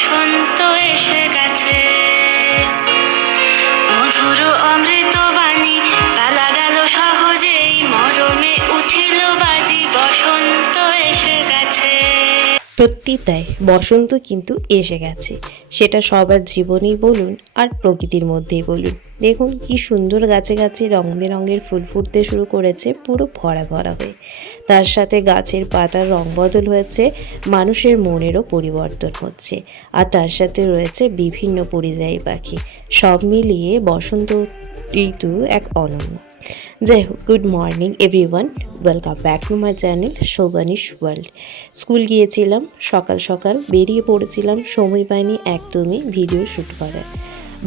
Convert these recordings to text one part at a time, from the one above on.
বসন্ত সত্যি তাই, বসন্ত কিন্তু এসে গেছে। সেটা সবার জীবনেই বলুন আর প্রকৃতির মধ্যেই বলুন। দেখুন কি সুন্দর গাছে গাছে রং বেরঙের ফুল ফুটতে শুরু করেছে পুরো ভরা ভরা হয়ে। তার সাথে গাছের পাতার রং বদল হয়েছে, মানুষের মনেরও পরিবর্তন হচ্ছে। আর তার সাথে রয়েছে বিভিন্ন পরিযায়ী পাখি। সব মিলিয়ে বসন্ত ঋতু এক অনন্য। যাই হোক good morning everyone welcome back to my channel Shovanish world school গিয়েছিলাম সকাল সকাল বেরিয়ে পড়েছিলাম সময় পাইনি একদমই ভিডিও শ্যুট করার।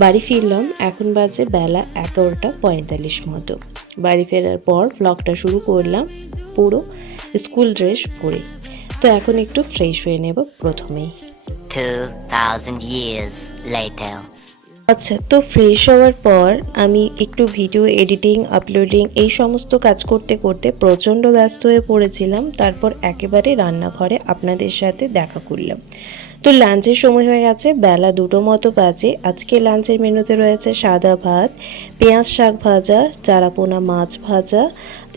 বাড়ি ফিরলাম এখন বাজে বেলা এগারোটা পঁয়তাল্লিশ মতো। বাড়ি ফেরার পর ব্লগটা শুরু করলাম পুরো স্কুল ড্রেস পরে। তো এখন একটু ফ্রেশ হয়ে নেব প্রথমেই। 2,000 years later. আচ্ছা তো ফ্রেশ হওয়ার পর আমি একটু ভিডিও এডিটিং আপলোডিং এই সমস্ত কাজ করতে করতে প্রচণ্ড ব্যস্ত হয়ে পড়েছিলাম। তারপর একেবারে রান্নাঘরে আপনাদের সাথে দেখা করলাম। তো লাঞ্চের সময় হয়ে গেছে, বেলা দুটো মতো বাজে। আজকে লাঞ্চের মেনুতে রয়েছে সাদা ভাত, পেঁয়াজ শাক ভাজা, চারাপোনা মাছ ভাজা।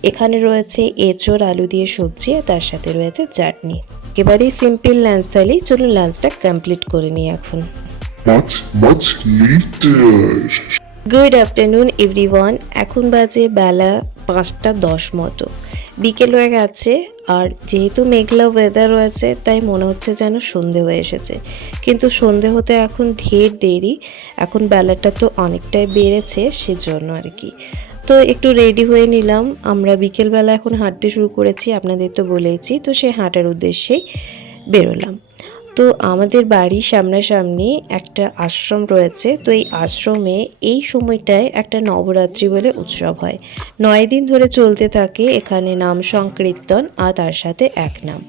এখানে রয়েছে এঁচড়, আলু দিয়ে সবজি, তার সাথে রয়েছে চাটনি। একেবারেই সিম্পল লাঞ্চ থালি, চলুন লাঞ্চটা কমপ্লিট করে নিই এখন। Much, much later. Good afternoon everyone এখন বাজে বেলা পাঁচটা দশ মতো। বিকেল হয়ে গেছে আর যেহেতু মেঘলা ওয়েদার রয়েছে তাই মনে হচ্ছে যেন সন্ধে হয়ে এসেছে। কিন্তু সন্ধে হতে এখন ঢের দেরি এখন বেলাটা তো অনেকটাই বেড়েছে সেজন্য আর কি। তো একটু রেডি হয়ে নিলাম। আমরা বিকেলবেলা এখন হাঁটতে শুরু করেছি আপনাদের তো বলেইছি তো সেই হাঁটার উদ্দেশ্যেই বেরোলাম। তো আমাদের বাড়ির সামনাসামনি একটা আশ্রম রয়েছে। তো এই আশ্রমে এই সময়টায় একটা নবরাত্রি বলে উৎসব হয়। নয় দিন ধরে চলতে থাকে এখানে নাম সংকীর্তন আর তার সাথে এক নাম।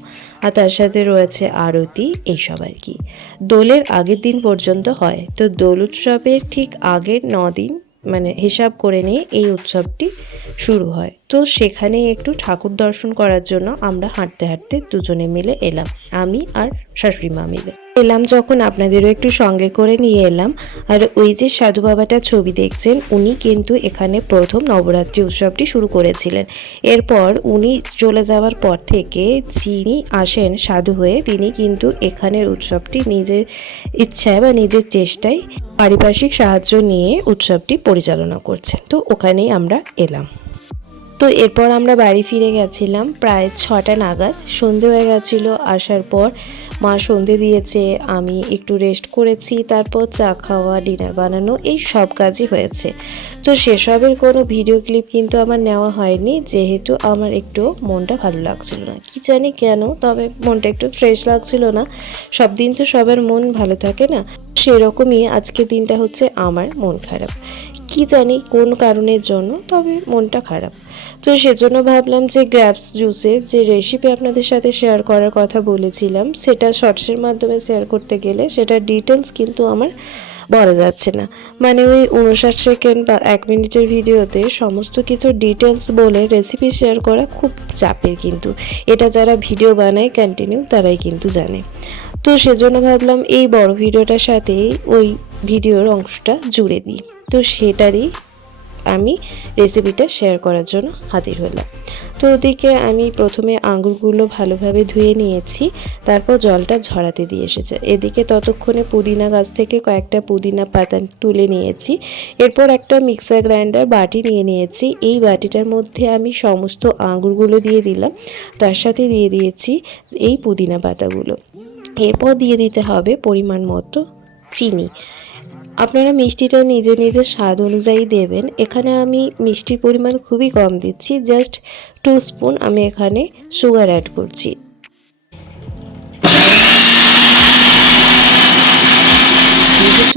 আর তার সাথে রয়েছে আরতি এইসব আর কি। দোলের আগের দিন পর্যন্ত হয়। তো দোল উৎসবের ঠিক আগের ন দিন মানে হিসাব করে নিয়ে এই উৎসবটি শুরু হয়। তো সেখানে একটু ঠাকুর দর্শন করার জন্য আমরা হাঁটতে হাঁটতে দুজনে মিলে এলাম, আমি আর শাশুড়ি মা মিলে। এলাম যখন আপনাদেরও একটু সঙ্গে করে নিয়ে এলাম, আর ওই যে সাধু বাবাটার ছবি দেখছেন, উনি কিন্তু এখানে প্রথম নবরাত্রি উৎসবটি শুরু করেছিলেন। এরপর উনি চলে যাওয়ার পর থেকে যিনি আসেন সাধু হয়ে, তিনি কিন্তু এখানের উৎসবটি নিজের ইচ্ছায় বা নিজের চেষ্টায় পারিপার্শ্বিক সাহায্য নিয়ে উৎসবটি পরিচালনা করছেন। তো ওখানেই আমরা এলাম। তো এরপর আমরা বাড়ি ফিরে গেছিলাম প্রায় ছটা নাগাদ। সন্ধে হয়ে গেছিল, আসার পর মা সন্ধে দিয়েছে, আমি একটু রেস্ট করেছি, তারপর চা খাওয়া ডিনার বানানো, এই সব কাজই হয়েছে। তো সেসবের কোনো ভিডিও ক্লিপ কিন্তু আমার নেওয়া হয়নি, যেহেতু আমার একটু মনটা ভালো লাগছিল না। কি জানি কেন, তবে মনটা একটু ফ্রেশ লাগছিল না। সব দিন তো সবার মন ভালো থাকে না, সেরকমই আজকে দিনটা হচ্ছে আমার মন খারাপ। কি জানি কোন কারণের জন্য, তবে মনটা খারাপ। তো সেজন্য ভাবলাম যে গ্র্যাপস জুসের যে রেসিপি আপনাদের সাথে শেয়ার করার কথা বলেছিলাম, সেটা শর্টসের মাধ্যমে শেয়ার করতে গেলে সেটা ডিটেলস কিন্তু আমার বলা যাচ্ছে না। মানে ওই উনষাট সেকেন্ড বা এক মিনিটের ভিডিওতে সমস্ত কিছু ডিটেলস বলে রেসিপি শেয়ার করা খুব চাপের কিন্তু। এটা যারা ভিডিও বানায় কন্টিনিউ তারাই কিন্তু জানে। তো সেজন্য ভাবলাম এই বড় ভিডিওটার সাথে ওই ভিডিওর অংশটা জুড়ে দিই তো সেটারই আমি রেসিপিটা শেয়ার করার জন্য হাজির হলাম। তো ওদিকে আমি প্রথমে আঙুরগুলো ভালোভাবে ধুয়ে নিয়েছি, তারপর জলটা ঝরাতে দিয়ে এসেছে। এদিকে ততক্ষণে পুদিনা গাছ থেকে কয়েকটা পুদিনা পাতা তুলে নিয়েছি, এরপর একটা মিক্সার গ্রাইন্ডার বাটি নিয়ে নিয়েছি। এই বাটিটার মধ্যে আমি সমস্ত আঙুরগুলো দিয়ে দিলাম, তার সাথে দিয়ে দিয়েছি এই পুদিনা পাতাগুলো। এরপর দিয়ে দিতে হবে পরিমাণ মতো চিনি। আপনারা মিষ্টিটা নিজে নিজে স্বাদ অনুযায়ী দেবেন। এখানে আমি মিষ্টির পরিমাণ খুবই কম দিচ্ছি, জাস্ট টু স্পুন আমি এখানে সুগার অ্যাড করছি।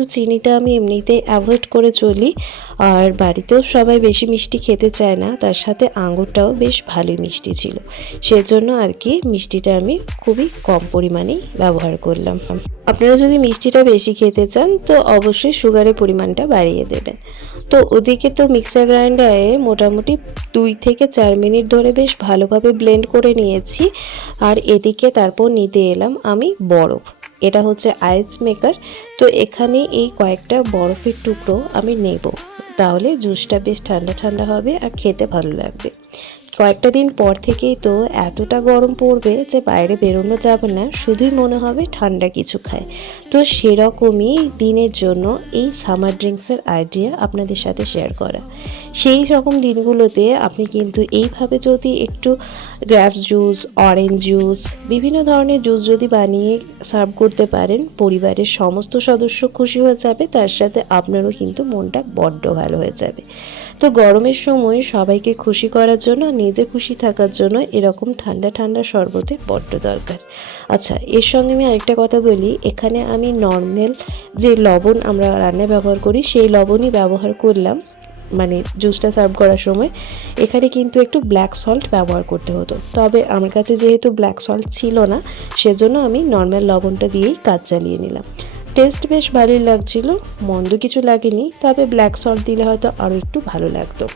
যেহেতু চিনিটা আমি এমনিতেই অ্যাভয়েড করে চলি। আর বাড়িতেও সবাই বেশি মিষ্টি খেতে চায় না, তার সাথে আঙুরটাও বেশ ভালোই মিষ্টি ছিল। সেজন্য আর কি মিষ্টিটা আমি খুবই কম পরিমাণেই ব্যবহার করলাম। আপনারা যদি মিষ্টিটা বেশি খেতে চান, তো অবশ্যই সুগারের পরিমাণটা বাড়িয়ে দেবেন। তো ওদিকে তো মিক্সার গ্রাইন্ডারে মোটামুটি দুই থেকে চার মিনিট ধরে বেশ ভালোভাবে ব্লেন্ড করে নিয়েছি। আর এদিকে তারপর নিতে এলাম আমি বরফ। এটা হচ্ছে আইস মেকার। তো এখানে এই কয়েকটা বরফের টুকরো আমি নেব। তাহলে জুসটা বেশ ঠান্ডা ঠান্ডা হবে আর খেতে ভালো লাগবে। কয়েকটা দিন পর থেকেই তো এতটা গরম পড়বে যে বাইরে বেরোনো যাবে না, শুধুই মনে হবে ঠান্ডা কিছু খায়। তো সেরকমই দিনের জন্য এই সামার ড্রিঙ্কসের আইডিয়া আপনাদের সাথে শেয়ার করা। সেই রকম দিনগুলোতে আপনি কিন্তু এইভাবে যদি একটু গ্রাপস জুস অরেঞ্জ জুস বিভিন্ন ধরনের জুস যদি বানিয়ে সার্ভ করতে পারেন, পরিবারের সমস্ত সদস্য খুশি হয়ে যাবে, তার সাথে আপনারও কিন্তু মনটা বড্ড ভালো হয়ে যাবে। তো গরমের সময় সবাইকে খুশি করার জন্য নিজে খুশি থাকার জন্য এরকম ঠান্ডা ঠান্ডা শরবতে বড্ড দরকার। আচ্ছা এর সঙ্গে আমি আরেকটা কথা বলি। এখানে আমি নর্মাল যে লবণ আমরা রান্নায় ব্যবহার করি, সেই লবণই ব্যবহার করলাম। মানে জুসটা সার্ভ করার সময় এখানে কিন্তু একটু ব্ল্যাক সল্ট ব্যবহার করতে হতো। তবে আমার কাছে যেহেতু ব্ল্যাক সল্ট ছিল না, সেজন্য আমি নর্মাল লবণটা দিয়েই কাজ চালিয়ে নিলাম। টেস্ট বেশ ভালোই লাগছিল, মন্দ কিছু লাগেনি, তবে ব্ল্যাক সল্ট দিলে হয়তো আরও একটু ভালো লাগতো।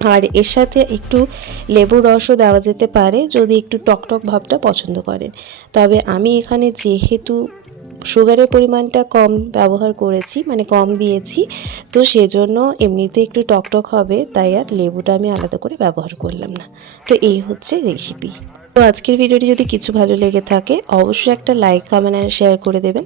আর এর সাথে একটু লেবু রসও দেওয়া যেতে পারে যদি একটু টকটক ভাবটা পছন্দ করেন। তবে আমি এখানে যেহেতু সুগারের পরিমাণটা কম ব্যবহার করেছি মানে কম দিয়েছি, তো সেজন্য এমনিতে একটু টকটক হবে, তাই আর লেবুটা আমি আলাদা করে ব্যবহার করলাম না। তো এই হচ্ছে রেসিপি তো আজকের ভিডিওটি যদি কিছু ভালো লেগে থাকে, অবশ্যই একটা লাইক কমেন্ট আর শেয়ার করে দেবেন।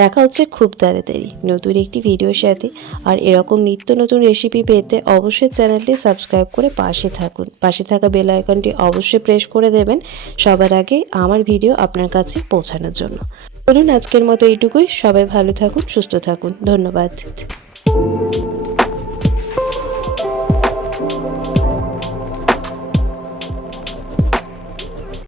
দেখা হচ্ছে খুব তাড়াতাড়ি নতুন একটি ভিডিওর সাথে। আর এরকম নিত্য নতুন রেসিপি পেতে অবশ্যই চ্যানেলটি সাবস্ক্রাইব করে পাশে থাকুন। পাশে থাকা বেল আইকনটি অবশ্যই প্রেস করে দেবেন সবার আগে আমার ভিডিও আপনার কাছে পৌঁছানোর জন্য। বলুন আজকের মতো এইটুকুই। সবাই ভালো থাকুন, সুস্থ থাকুন। ধন্যবাদ।